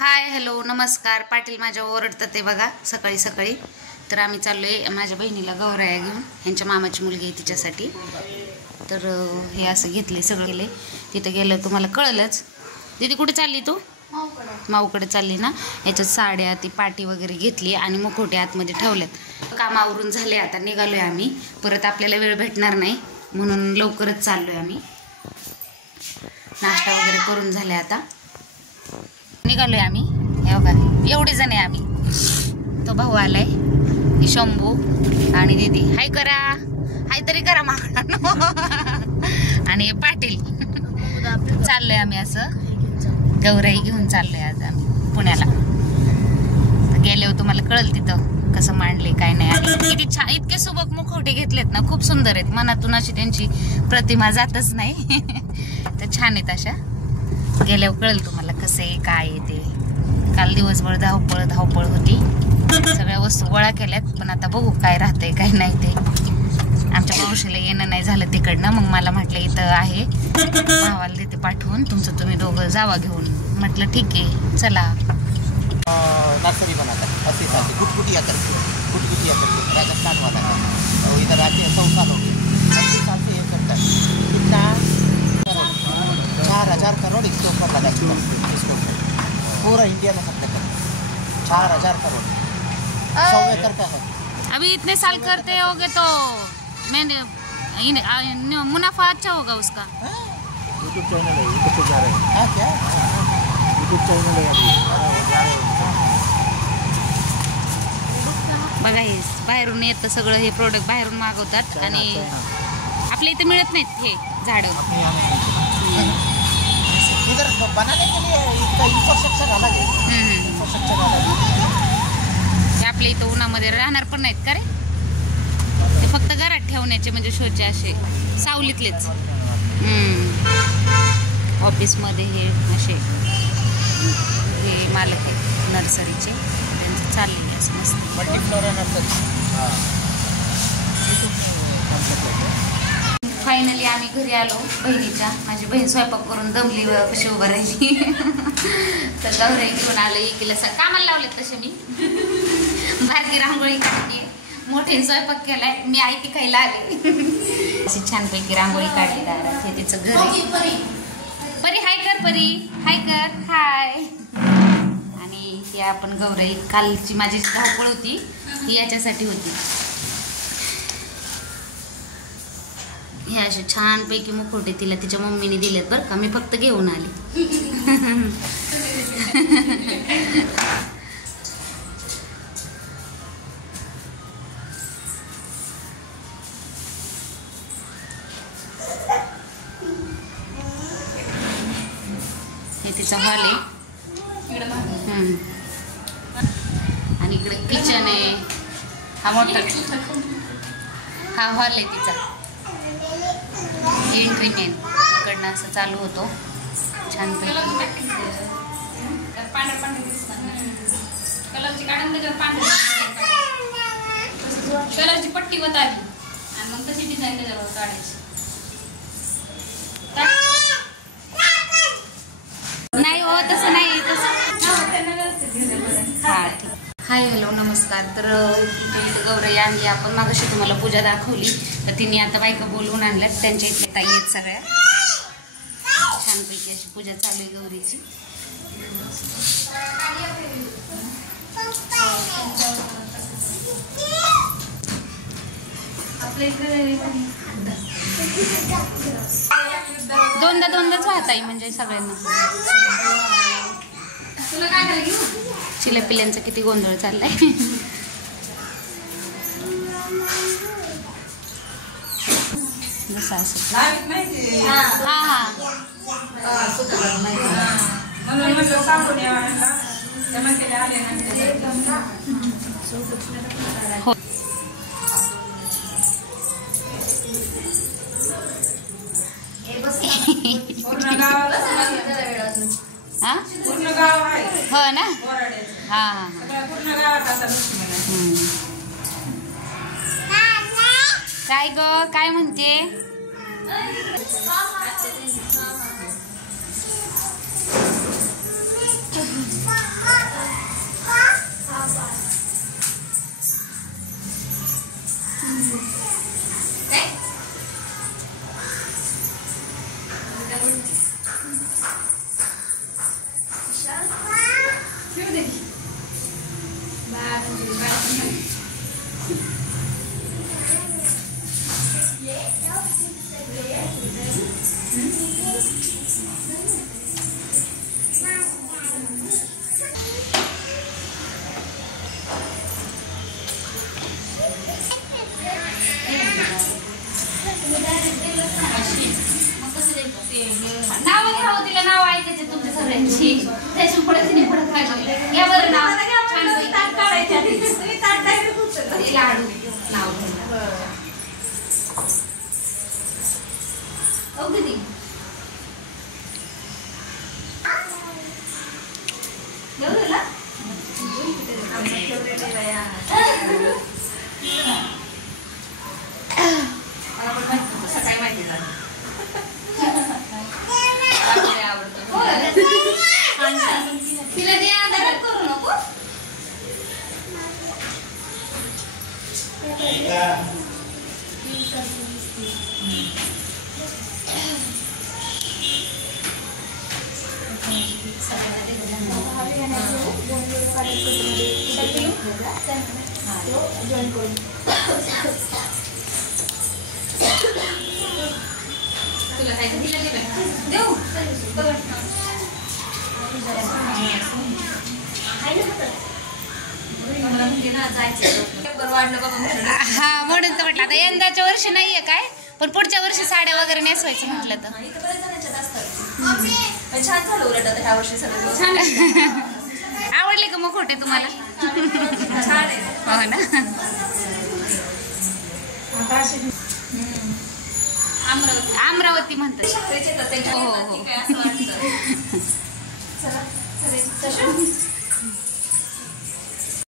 Hi hello नमस्कार. पाटील माझ्या ओरडतात ते बघा सकाळी सकाळी. तर आम्ही चाललोय माझ्या बहिणीला गौराया घेऊन, ह्यांच्या मामाची मुलगी आहे तिच्यासाठी. तर हे असं घेतले सगळे गेले. तिथं गेलं तुम्हाला कळलंच. दीदी कुठे चालली तू? माऊकडे चालली ना. याच्यात साड्या ती पाटी वगैरे घेतली आणि मुखवटे आतमध्ये ठेवल्यात. कामावरून झाले, आता निघालोय आम्ही. परत आपल्याला वेळ भेटणार नाही म्हणून लवकरच चाललोय आम्ही. नाश्ता वगैरे करून झाले, आता निघालोय आम्ही. हे बघा एवढे जण आहे आम्ही. तो भाऊ आलाय, ही शंभू आणि दीदी. हाय करा, हाय तरी करा मागणं. आणि हे पाटील. चाललोय आम्ही असं गौराई घेऊन चाललोय आज आम्ही पुण्याला. गेल्यावर तुम्हाला कळलं तिथं कसं मांडले काय नाही. आणि किती छान, इतके सुबक मुखवटे घेतलेत ना, खूप सुंदर आहेत. मनातून अशी त्यांची प्रतिमा जातच नाही. तर छान आहेत अशा. गेल्यावर कळलं तुम्हाला कसं आहे काय आहे ते. काल दिवसभर धावपळ होती, सगळ्या वस्तू गोळा केल्यात. पण आता बघू काय राहतंय काय नाही ते. आमच्या मावशीला येणं नाही झालं तिकडनं, मग मला म्हटलं इथं आहे, भावाला देते पाठवून, तुमचं तुम्ही दोघं जावा घेऊन. म्हटलं ठीक आहे चला. नर्सरी बनाता है 80 साल की गुटगुटिया करके राजस्थान वाला है. इधर आते हैं 100 साल हो गए. 80 साल से ये करता है. कितना 4000 करोड़ इसके ऊपर लगा इसके ऊपर. पूरा इंडिया में सप्लाई करता 4000 करोड़ 100 एकड़ का है. अभी इतने साल करते होगे तो मैंने मुनाफा अच्छा होगा उसका. यूट्यूब चैनल है, यूट्यूब पे जा रहे हैं. हाँ क्या यूट्यूब चैनल है अभी. बघा हे बाहेरून येतं सगळं. हे प्रोडक्ट बाहेरून मागवतात आणि आपल्या इथे मिळत नाहीत हे झाडं. इधर बनाने के लिए इसका इंफ्रास्ट्रक्चर अलग है. इंफ्रास्ट्रक्चर अलग है. आपल्या इथं उन्हामध्ये राहणार पण नाहीत का रे. ते फक्त घरात ठेवण्याचे, म्हणजे शोचे असे सावलीतलेच. ऑफिसमध्ये हे असे हे मालक आहेत नर्सरीचे, त्यांचं चाललेलं असं मस्त. Multiflora nursery. फायनली आम्ही घरी आलो बहिणीच्या. माझी बहीण स्वयंपाक करून दमली, कशी उभं राहिली. तर गौराई घेऊन आलं. एकीला कामाला लावलेत तसे मी. बारकी रांगोळी काढली, मोठे स्वयंपाक केलाय, मी आयती खायला आले. अशी छानपैकी रांगोळी काढली दारात. हे तिचं घर आहे. परी हाय कर, परी हाय कर, हाय. आणि ही आपण गौराई, कालची माझी धावपळ होती ही याच्यासाठी होती. हे असे छानपैकी मुखवटे तिला तिच्या मम्मीने दिलेत बरं का. मी फक्त घेऊन आली. हे तिचा हॉल आहे. आणि इकडे किचन आहे. हा मोठा हा हॉल आहे तिचा. एंट्री मेन इकडनं असं चालू होतो छानपैकी. कलरची पट्टी होत आली आणि मग तशी डिझाईन त्याच्यावर काढायची. नाही हो तसं नाही, तसं. हा ठीक. हाय हॅलो नमस्कार. तर इथे गौराई आणली आपण. मागाशी तुम्हाला पूजा दाखवली, तर तिने आता बायका बोलवून आणल्यात. त्यांच्या इथले ताई आहेत सगळ्या. छानपैकी अशी पूजा चालू आहे गौरीची. दोनदाच वाहताई म्हणजे सगळ्यांना. तुला काय झालं घेऊ? चिल्या पिल्यांचा किती गोंधळ चाललाय. जसं असं. हा हो. हो ना. हा काय ग काय म्हणते. त्यांची त्याच्यामुळे तिने पुढे काढली. या बरं नाव छान लाडू नाव अगदी सकाळी माहिती झालं तिला ते आधारात करू नको. तुला काय दिलं ते देऊ हा म्हणून तर म्हटलं आता यंदाच्या वर्षी नाहीये काय पण पुढच्या वर्षी साड्या वगैरे नेसवायचं म्हटलं तर छान झालं उलट आता ह्या वर्षी सगळं छान आहे. आवडले का मग खोटे तुम्हाला छान आहे. हो ना अमरावती अमरावती म्हणतात त्याचे तर त्यांच्या हो, हो. येतात की काय असं वाटतं.